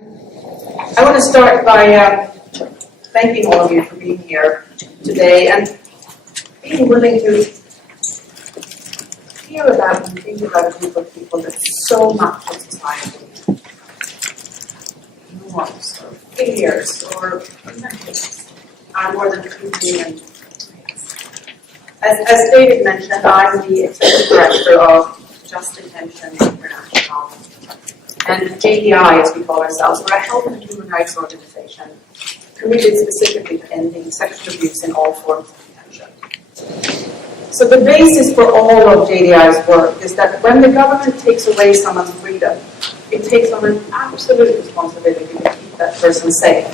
I want to start by thanking all of you for being here today and being willing to hear about and think about a group of people that so much of society ignores or failures or neglects are more than 2 million. As David mentioned, I'm the Executive Director of Just Detention International. And JDI, as we call ourselves, we're a health and human rights organization committed specifically to ending sexual abuse in all forms of detention. So the basis for all of JDI's work is that when the government takes away someone's freedom, it takes on an absolute responsibility to keep that person safe.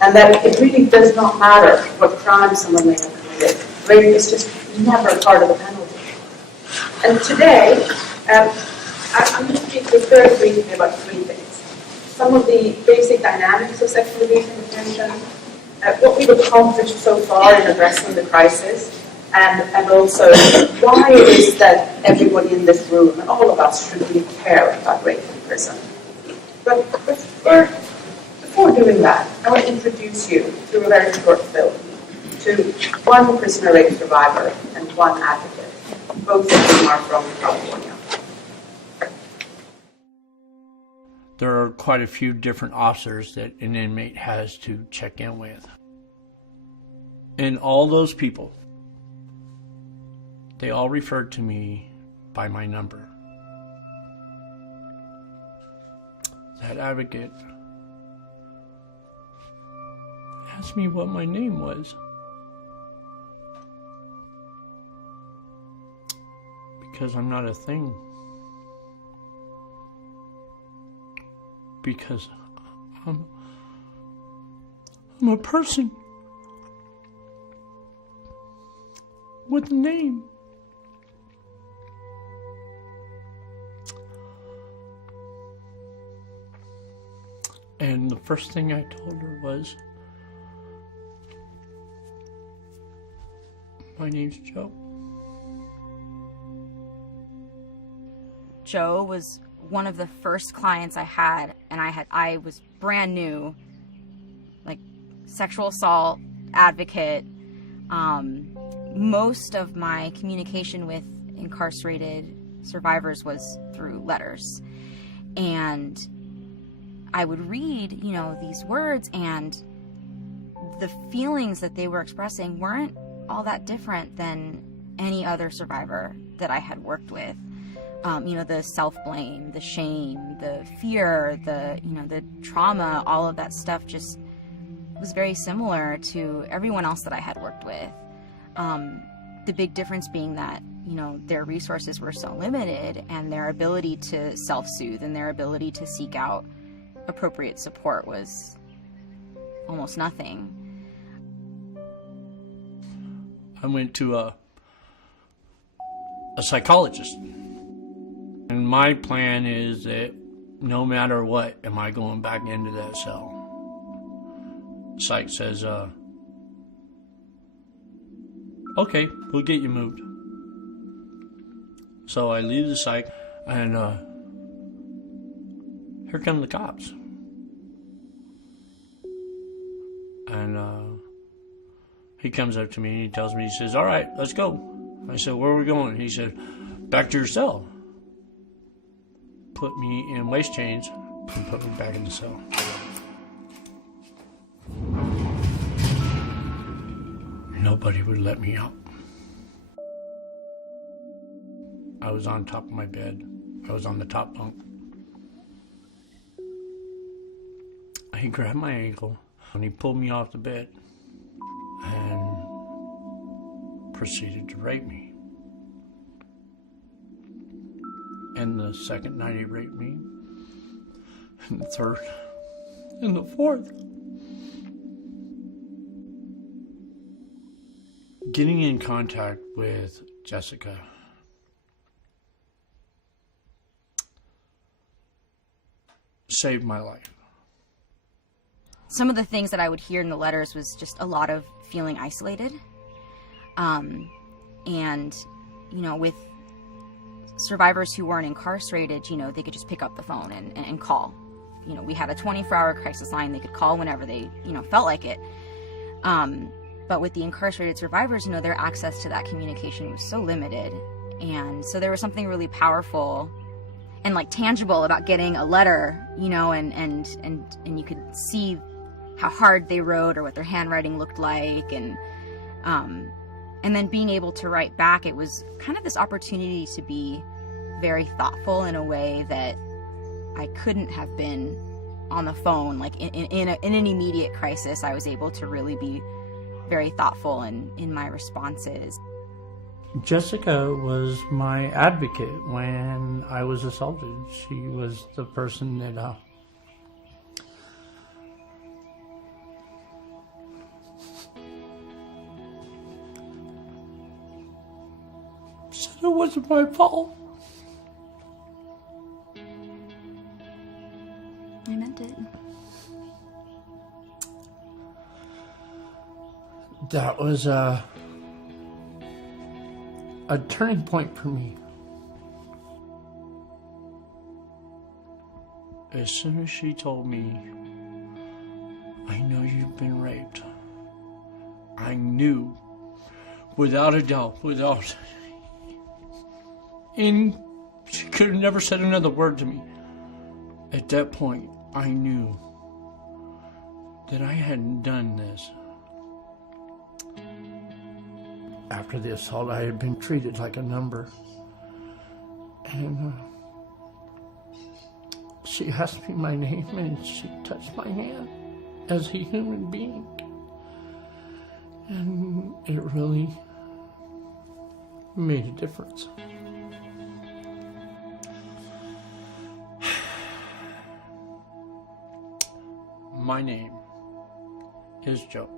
And that it really does not matter what crime someone may have committed. Rape is just never part of the penalty. And today, I'm going to speak very briefly about 3 things. Some of the basic dynamics of sexual abuse in detention, what we've accomplished so far in addressing the crisis, and also why it is that everybody in this room and all of us should really care about rape in prison. But before doing that, I want to introduce you through a very short film to one prisoner rape survivor and one advocate, both of whom are from California. There are quite a few different officers that an inmate has to check in with. And all those people, they all referred to me by my number. That advocate asked me what my name was. Because I'm not a thing. Because I'm a person with a name. And the first thing I told her was, my name's Joe. Joe was one of the first clients I had, and I was brand new, like sexual assault advocate. Most of my communication with incarcerated survivors was through letters, and I would read, these words, and the feelings that they were expressing weren't all that different than any other survivor that I had worked with. The self-blame, the shame, the fear, the trauma, all of that stuff just was very similar to everyone else that I had worked with. The big difference being that, their resources were so limited, and their ability to self-soothe and their ability to seek out appropriate support was almost nothing. I went to a psychologist. And my plan is that no matter what, am I going back into that cell? Psych says, okay, we'll get you moved. So I leave the psych, and here come the cops. And he comes up to me and he tells me, he says, all right, let's go. I said, where are we going? He said, back to your cell. Put me in waist chains and put me back in the cell. Nobody would let me out. I was on top of my bed. I was on the top bunk. He grabbed my ankle and he pulled me off the bed and proceeded to rape me. And the second night he raped me, and the third, and the fourth. Getting in contact with Jessica saved my life. Some of the things that I would hear in the letters was just a lot of feeling isolated. And, with survivors who weren't incarcerated, they could just pick up the phone and call you know, we had a 24-hour crisis line. They could call whenever they, you know, felt like it. But with the incarcerated survivors, you know, their access to that communication was so limited. And so there was something really powerful and like tangible about getting a letter, you know, and you could see how hard they wrote or what their handwriting looked like, and then being able to write back. It was kind of this opportunity to be very thoughtful in a way that I couldn't have been on the phone. Like in an immediate crisis, I was able to really be very thoughtful in my responses. Jessica was my advocate when I was assaulted. She was the person that said it wasn't my fault. I meant it. That was a turning point for me. As soon as she told me, I know you've been raped, I knew, without a doubt, and she could have never said another word to me. At that point, I knew that I hadn't done this. After the assault, I had been treated like a number. And she asked me my name, and she touched my hand as a human being. And it really made a difference. My name is Joe.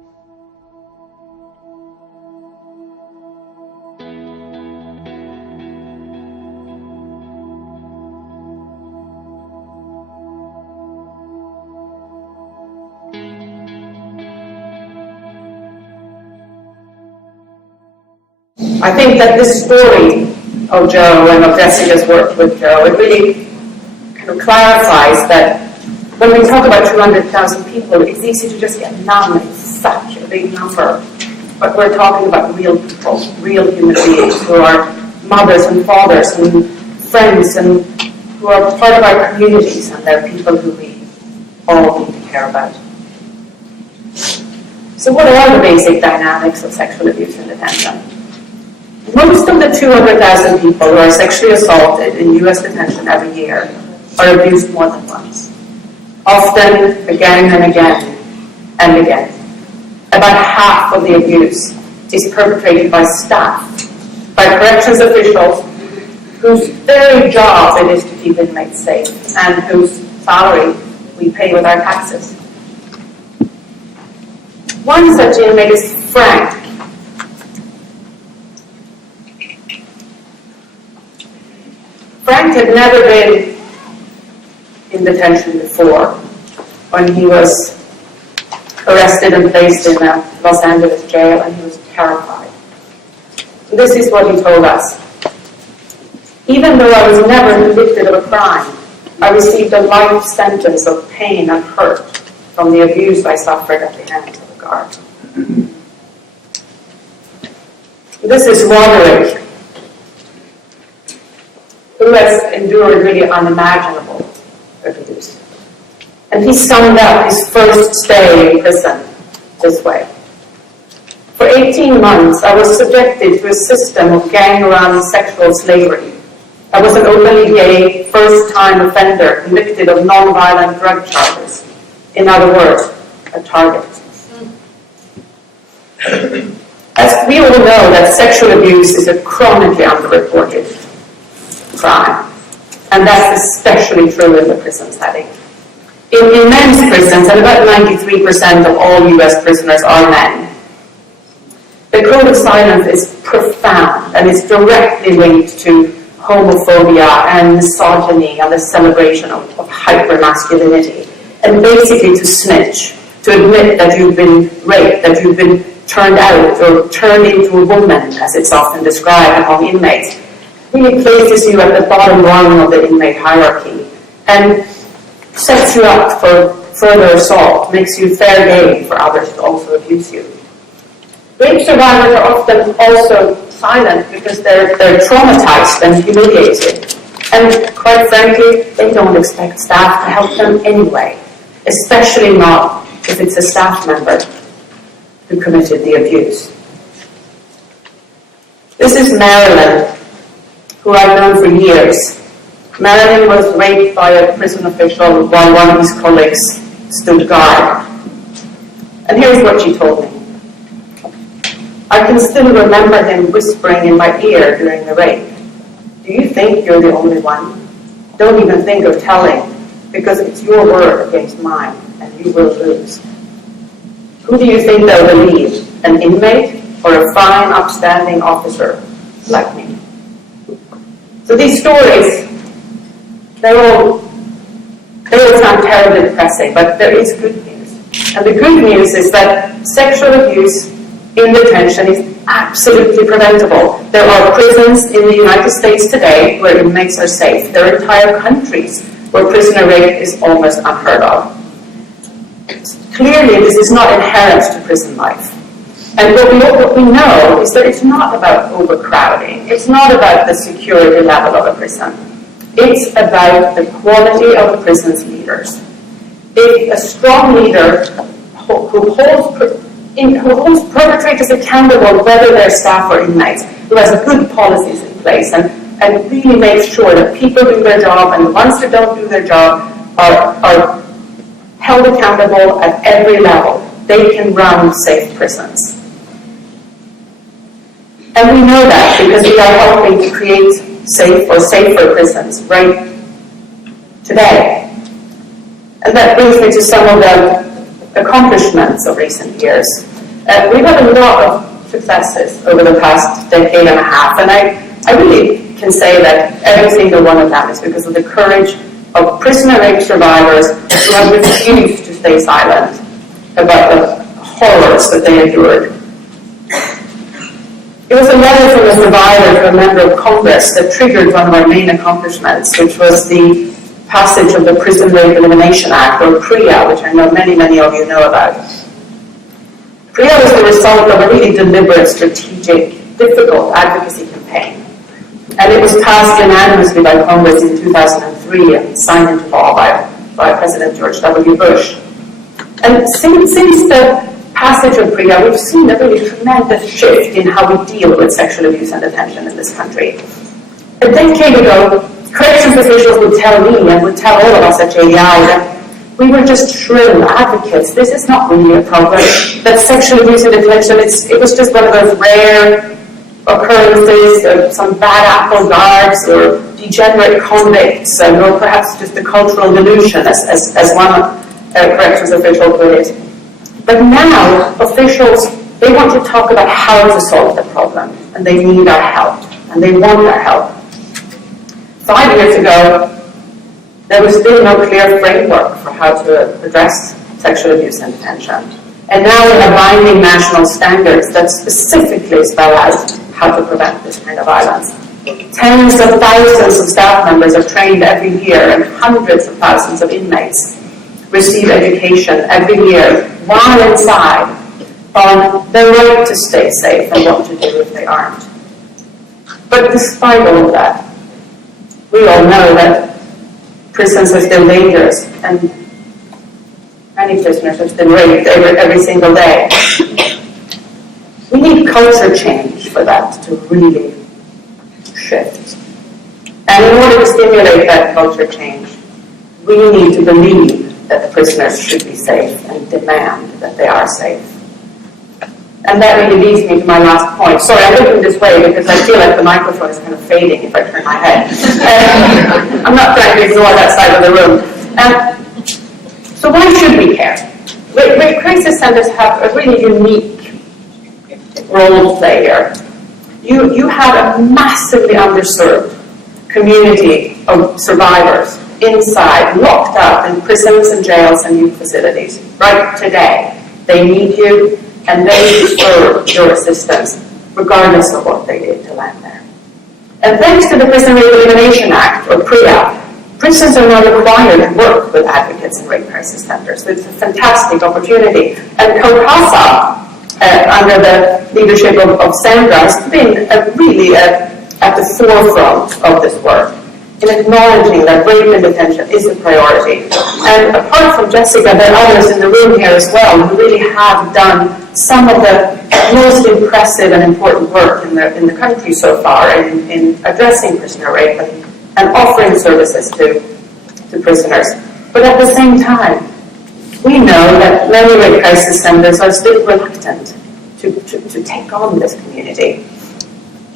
I think that this story of Joe and of Jessica's work with Joe, it really kind of clarifies that when we talk about 200,000 people, it's easy to just get numb. It's such a big number. But we're talking about real people, real human beings who are mothers and fathers and friends and who are part of our communities, and they're people who we all need to care about. So what are the basic dynamics of sexual abuse in detention? Most of the 200,000 people who are sexually assaulted in U.S. detention every year are abused more than once. Often, again and again and again. About half of the abuse is perpetrated by staff, by corrections officials whose very job it is to keep inmates safe and whose salary we pay with our taxes. One such inmate is Frank. Frank had never been in detention before when he was arrested and placed in a Los Angeles jail, and he was terrified. This is what he told us. Even though I was never convicted of a crime, I received a life sentence of pain and hurt from the abuse I suffered at the hands of a guard. This is Roderick, who has endured really unimaginable abuse. And he summed up his first stay in prison this way. For 18 months, I was subjected to a system of gang-run sexual slavery. I was an openly gay, first-time offender convicted of non-violent drug charges. In other words, a target. As we all know, that sexual abuse is a chronically underreported crime. And that's especially true in the prison setting. In men's prisons, and about 93% of all U.S. prisoners are men, the code of silence is profound and is directly linked to homophobia and misogyny and the celebration of hypermasculinity. And basically to snitch, to admit that you've been raped, that you've been turned out or turned into a woman, as it's often described among inmates, really places you at the bottom rung of the inmate hierarchy. And sets you up for further assault, makes you fair game for others to also abuse you. Rape survivors are often also silent because they're traumatized and humiliated. And quite frankly, they don't expect staff to help them anyway, especially not if it's a staff member who committed the abuse. This is Marilyn, who I've known for years. Marilyn was raped by a prison official while one of his colleagues stood guard. And here's what she told me. I can still remember him whispering in my ear during the rape. Do you think you're the only one? Don't even think of telling, because it's your word against mine, and you will lose. Who do you think they'll believe? An inmate or a fine, upstanding officer like me? So these stories, they all sound terribly depressing, but there is good news. And the good news is that sexual abuse in detention is absolutely preventable. There are prisons in the United States today where inmates are safe. There are entire countries where prisoner rape is almost unheard of. Clearly, this is not inherent to prison life. And what we know is that it's not about overcrowding. It's not about the security level of a prison. It's about the quality of a prison's leaders. If a strong leader who holds perpetrators accountable, whether they're staff or inmates, who has good policies in place and really makes sure that people do their job and the ones who don't do their job are held accountable at every level, they can run safe prisons. And we know that because we are helping to create safe or safer prisons right today. And that brings me to some of the accomplishments of recent years. We've had a lot of successes over the past decade and a half, and I really can say that every single one of them is because of the courage of prisoner rape survivors who have refused to stay silent about the horrors that they endured. It was a letter from a survivor to a member of Congress that triggered one of our main accomplishments, which was the passage of the Prison Rape Elimination Act, or PREA, which I know many of you know about. PREA was the result of a really deliberate, strategic, difficult advocacy campaign. And it was passed unanimously by Congress in 2003 and signed into law by President George W. Bush. And since the passage of PREA, we've seen a really tremendous shift in how we deal with sexual abuse and detention in this country. A decade ago, corrections officials would tell me and would tell all of us at JDI that we were just shrill advocates. This is not really a problem. That sexual abuse and detention, it was just one of those rare occurrences of some bad apple guards or degenerate convicts, or perhaps just a cultural delusion, as one corrections official put it. But now, officials, they want to talk about how to solve the problem, and they need our help, and they want our help. 5 years ago, there was still no clear framework for how to address sexual abuse and detention. And now we have binding national standards that specifically spell out how to prevent this kind of violence. Tens of thousands of staff members are trained every year, and hundreds of thousands of inmates receive education every year while inside on their right to stay safe and what to do if they aren't. But despite all of that, we all know that prisons are still dangerous, and many prisoners are still raped every single day. We need culture change for that to really shift. And in order to stimulate that culture change, we need to believe that the prisoners should be safe and demand that they are safe. And that really leads me to my last point. Sorry, I'm looking this way because I feel like the microphone is kind of fading if I turn my head. I'm not trying to ignore that side of the room. So why should we care? Rape crisis centers have a really unique role to play here. You have a massively underserved community of survivors inside, locked up in prisons and jails and youth facilities right today. They need you, and they deserve your assistance, regardless of what they did to land there. And thanks to the Prison Rape Elimination Act, or PREA, Prisons are now required to work with advocates in rape crisis centers. So it's a fantastic opportunity. And CALCASA, under the leadership of Sandra, has been really at the forefront of this work, in acknowledging that rape in detention is a priority. And apart from Jessica, there are others in the room here as well who really have done some of the most impressive and important work in the country so far in addressing prisoner rape and offering services to prisoners. But at the same time, we know that many rape crisis centers are still reluctant to take on this community.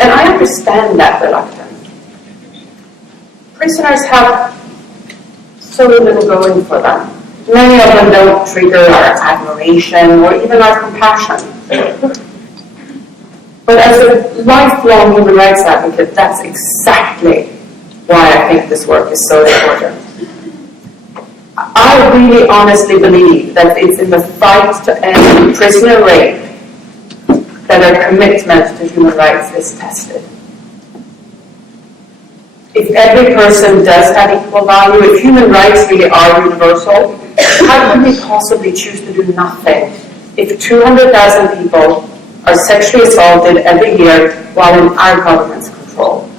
And I understand that reluctance. Prisoners have so little going for them. Many of them don't trigger our admiration or even our compassion. But as a lifelong human rights advocate, that's exactly why I think this work is so important. I really honestly believe that it's in the fight to end prisoner rape that our commitment to human rights is tested. If every person does have equal value, if human rights really are universal, how could we possibly choose to do nothing if 200,000 people are sexually assaulted every year while in our government's control?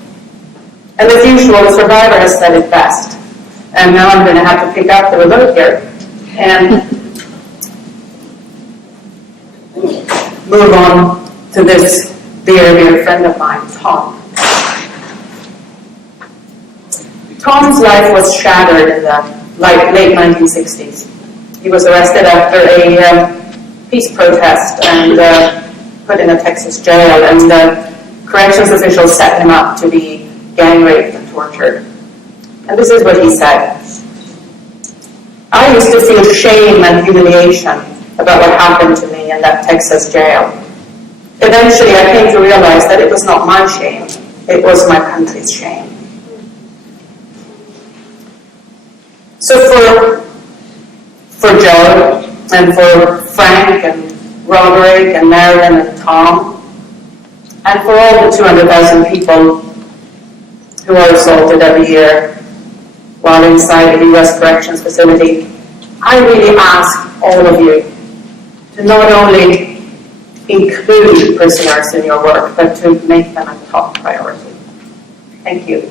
And as usual, the survivor has said it best. And now I'm going to have to pick up the remote here and move on to this dear, dear friend of mine, Tom. Tom's life was shattered in the late 1960s. He was arrested after a peace protest and put in a Texas jail, and the corrections officials set him up to be gang raped and tortured. And this is what he said. I used to feel shame and humiliation about what happened to me in that Texas jail. Eventually, I came to realize that it was not my shame, it was my country's shame. So for Joe, and for Frank, and Roderick, and Marilyn, and Tom, and for all the 200,000 people who are assaulted every year while inside a U.S. corrections facility, I really ask all of you to not only include prisoners in your work, but to make them a top priority. Thank you.